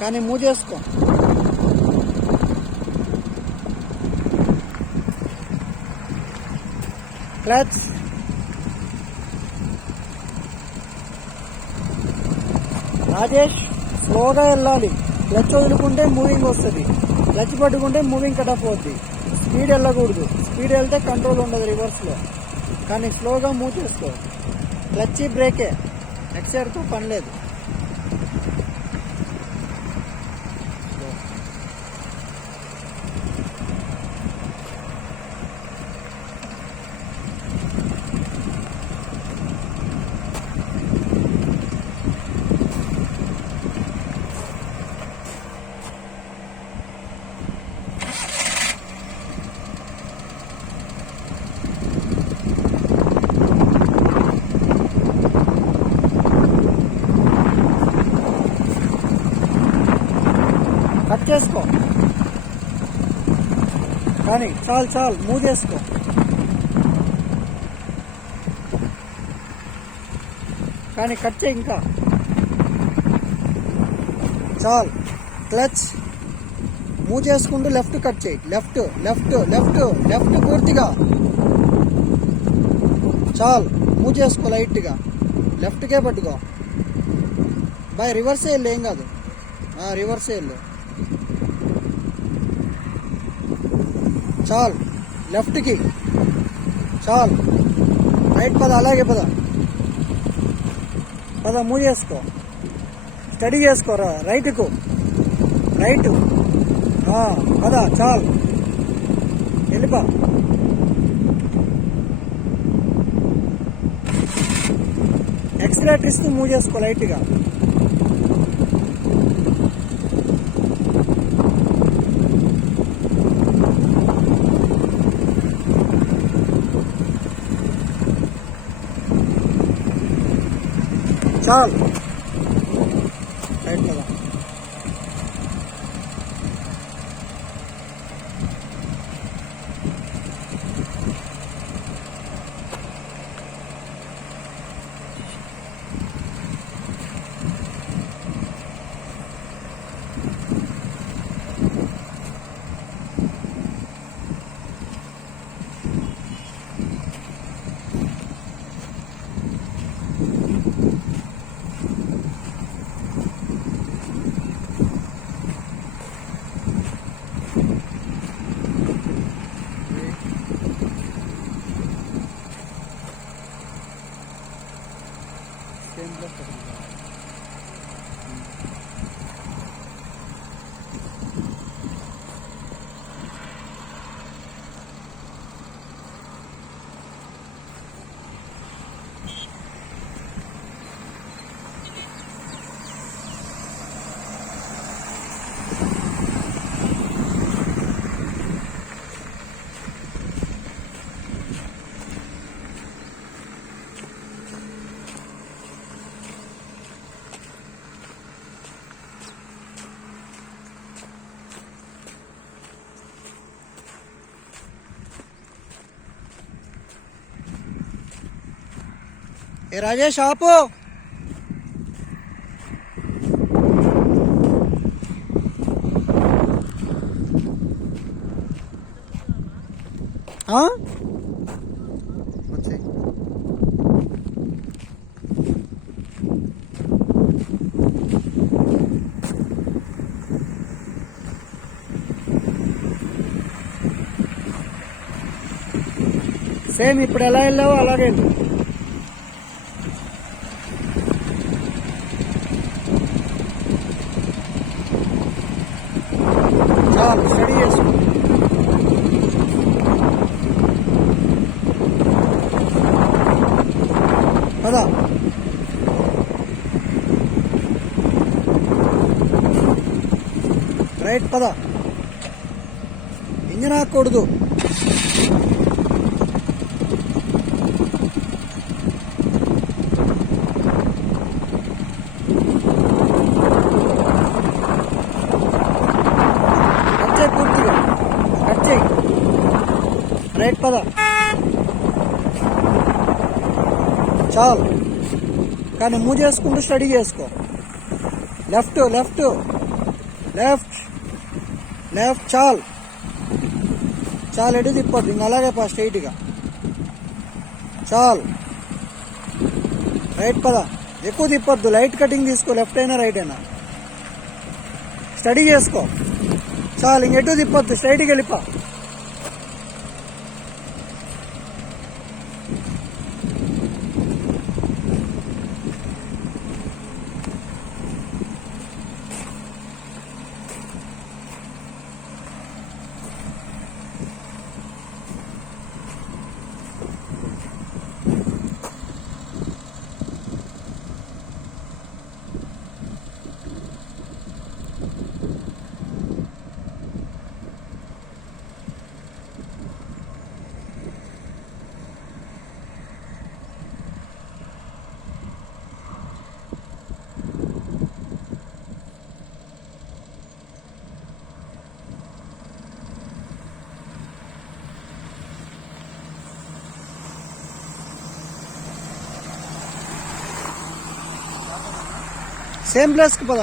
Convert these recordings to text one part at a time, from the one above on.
కానీ మూవ్ చేసుకో. క్లచ్. రాజేష్ స్లోగా వెళ్ళాలి. క్లచ్ వదులుకుంటే మూవింగ్ వస్తుంది, క్లచ్ పట్టుకుంటే మూవింగ్ కట్ ఆఫ్ అవుద్ది. స్పీడ్ వెళ్ళకూడదు, స్పీడ్ వెళ్తే కంట్రోల్ ఉండదు రివర్స్లో. కానీ స్లోగా మూవ్ చేసుకో. క్లచ్ బ్రేకే, ఎక్సైర్తో పని లేదు. కట్ చేసుకో. కానీ చాలు మూవ్ చేసుకో. కానీ కట్ చేయి ఇంకా. చాలు. క్లచ్ మూవ్ చేసుకుంటూ లెఫ్ట్ కట్ చేయి. లెఫ్ట్ లెఫ్ట్ లెఫ్ట్ లెఫ్ట్ పూర్తిగా. చాలు మూవ్ చేసుకో లైట్గా. లెఫ్ట్కే పట్టుకో. బాయ్ రివర్సే వెళ్ళు, ఏం కాదు. రివర్సే వెళ్ళు. చాలు లెఫ్ట్కి. చాలు రైట్ పద, అలాగే పద. మూవ్ చేసుకో. స్టడీ చేసుకోరా. రైట్కు రైట్ పద. చాలు వెళ్ళిపో. ఎక్స్లేటర్ ఇస్తూ మూవ్ చేసుకో లైట్గా. చాలు రైట్ కదా. ఏ రాజేష్ ఆపు. వచ్చాయి. సేమ్ ఇప్పుడు ఎలా వెళ్ళావో అలాగే వెళ్ళు. చాలు స్టడీ చేసుకో. పద. రైట్ పద. ఇంజన్ ఆకూడదు. పూర్తిగా కట్ చేయి. రైట్ పద. చాలు. కానీ మూవ్ చేసుకుంటూ స్టడీ చేసుకో. లెఫ్ట్ లెఫ్ట్ లెఫ్ట్ లెఫ్ట్ చాలు చాలు, ఎటు తిప్పొద్దు, ఇంక అలాగే పా స్ట్రైట్గా చాలు. రైట్ పద, ఎక్కువ తిప్పొద్దు, లైట్ కటింగ్ తీసుకో, లెఫ్ట్ అయినా రైట్ అయినా స్టడీ చేసుకో. చాలు, ఇంకెటు తిప్పొద్దు, స్ట్రైట్కి వెళ్ళిపా. సేమ్ ప్లేస్కి పద.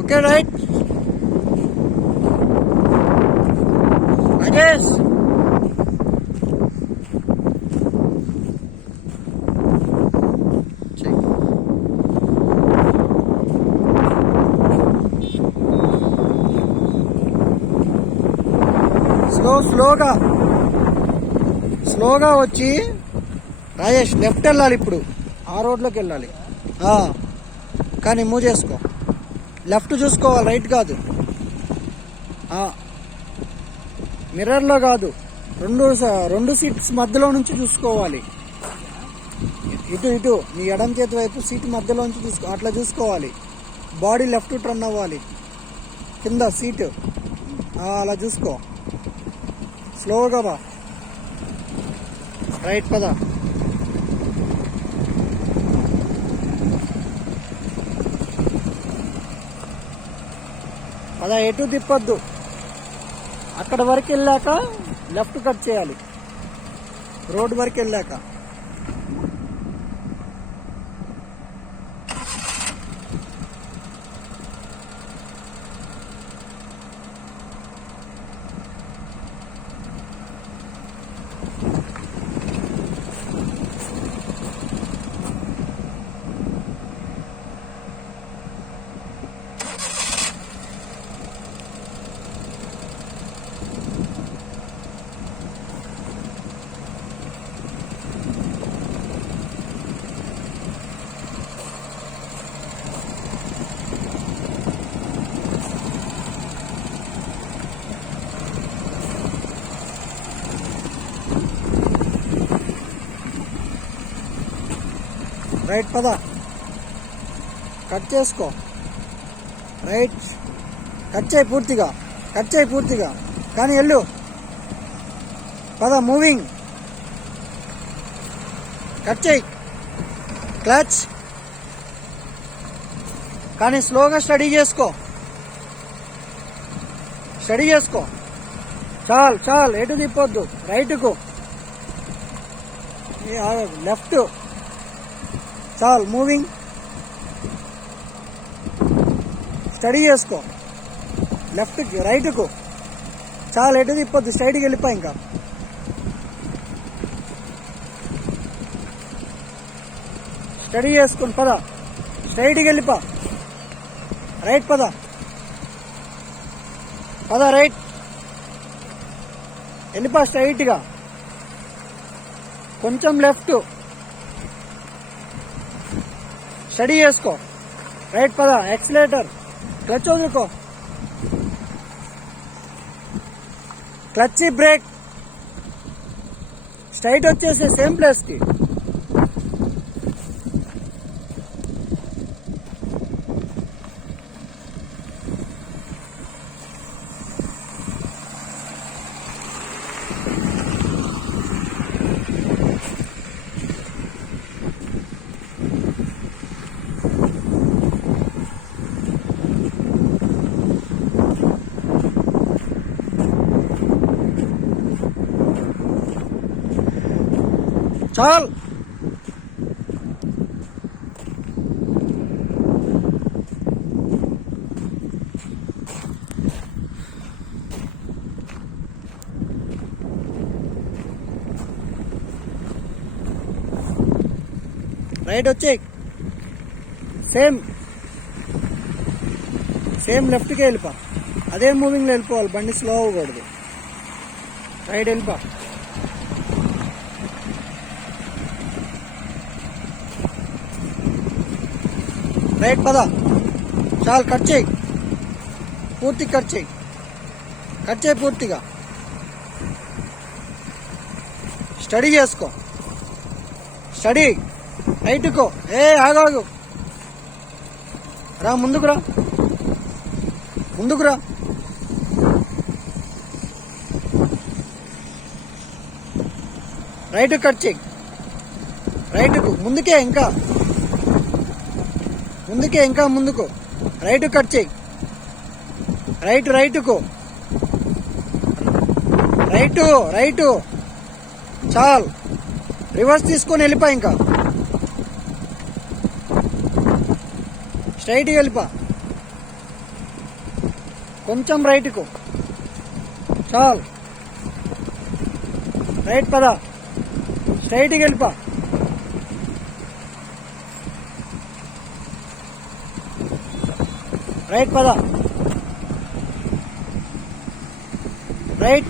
Okay right Rajesh. స్లోగా వచ్చి రాజేష్ లెఫ్ట్ వెళ్ళాలి, ఇప్పుడు ఆ రోడ్లోకి వెళ్ళాలి. కానీ మూవ్ చేసుకో, లెఫ్ట్ చూసుకోవాలి, రైట్ కాదు. మిర్రర్లో కాదు, రెండు సీట్స్ మధ్యలో నుంచి చూసుకోవాలి. ఇటు నీ ఎడం చేతి వైపు సీట్ మధ్యలో నుంచి అట్లా చూసుకోవాలి. బాడీ లెఫ్ట్ టర్న్ అవ్వాలి, కింద సీటు అలా చూసుకో. స్లోగా బా, రైట్ పద. ఎటు తిప్పొద్దు, అక్కడ వరకు వెళ్ళాక లెఫ్ట్ కట్ చేయాలి, రోడ్ వరకు వెళ్ళాక. రైట్ పద, కట్ చేసుకో, రైట్ కట్ చేయి పూర్తిగా, కానీ వెళ్ళు పద. మూవింగ్, కట్ చేయి, క్లచ్, కానీ స్లోగా స్టడీ చేసుకో. చాలు, ఎటు తిప్పొద్దు, రైట్కు లెఫ్ట్. చాలు, మూవింగ్, స్టడీ చేసుకో, లెఫ్ట్కి రైట్కు. చాలు, ఎటు తిప్పొద్దు, స్ట్రైట్కి వెళ్ళిపో. ఇంకా స్టడీ చేసుకుని పద, స్ట్రైట్కి వెళ్ళిపో. రైట్ పద, రైట్ వెళ్ళిపో, స్ట్రైట్గా కొంచెం లెఫ్ట్, స్టడీ చేసుకో. రైట్ పద, యాక్సిలేటర్, క్లచ్ వదులుకో, క్లచ్ బ్రేక్, స్ట్రైట్ వచ్చేసి సేమ్ ప్లేస్కి. చాల్ రైట్ వచ్చే సేమ్ లెఫ్ట్కి వెళ్ళిపా అదే మూవింగ్లో వెళ్ళిపోవాలి బండి స్లో అవ్వకూడదు రైట్ వెళ్ళిపా రైట్ పద చాలు కట్ చేయి పూర్తిగా కట్ చేయి పూర్తిగా స్టడీ చేసుకో స్టడీ రైట్కో ఆగాగు రా ముందుకు రా రైట్ కట్ చేయి రైట్కు ముందుకే ఇంకా ముందుకు రైట్ కట్ చేయి రైట్కు రైట్ చాల్ రివర్స్ తీసుకొని వెళ్ళిపా ఇంకా స్ట్రైట్కి వెళ్ళిపా కొంచెం రైట్కు చాల్ రైట్ పద స్ట్రైట్కి వెళ్ళిపా రైట్ పద రైట్